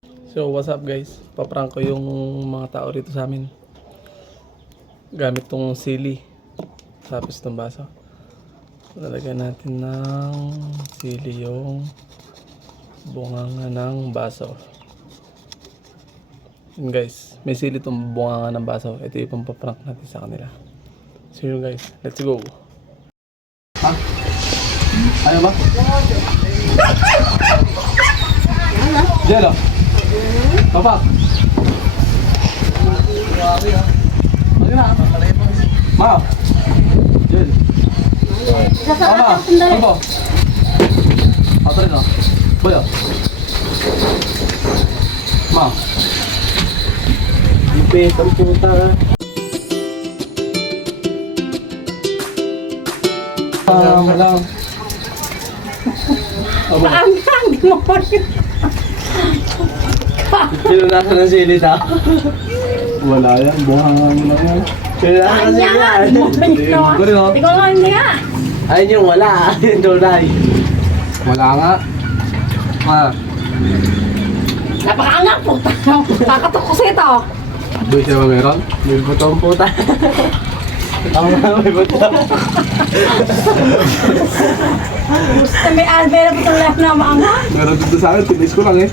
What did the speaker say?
So what's up guys, paprank ko yung mga tao rito sa amin gamit tong sili tapos itong baso. Lalagyan natin ng sili yung bunganga ng baso. Yun guys, may sili itong bunganga ng baso. Ito yung paprank natin sa kanila. So yun guys, let's go. Ha? Ano ba? Jello. Papa. Ano na? Ma. Jel. Mama. Papa. Ato rin na. Boya. Ma. Ipit ang puta. Lang. Paangang mo. Pinunasan ng sili ta. Wala yan, buhangan mo lang yan. Pinunasan ng sili yan. Ikaw nga hindi nga. Ayun yung wala. Yung tunay. Wala nga. Napakaangang puta. Kakatok ko sa ito. Doon siya ba meron? May butong puta. Ako na may butong. May almera po itong left na maangang. Meron dito sa akin, tinis ko lang eh.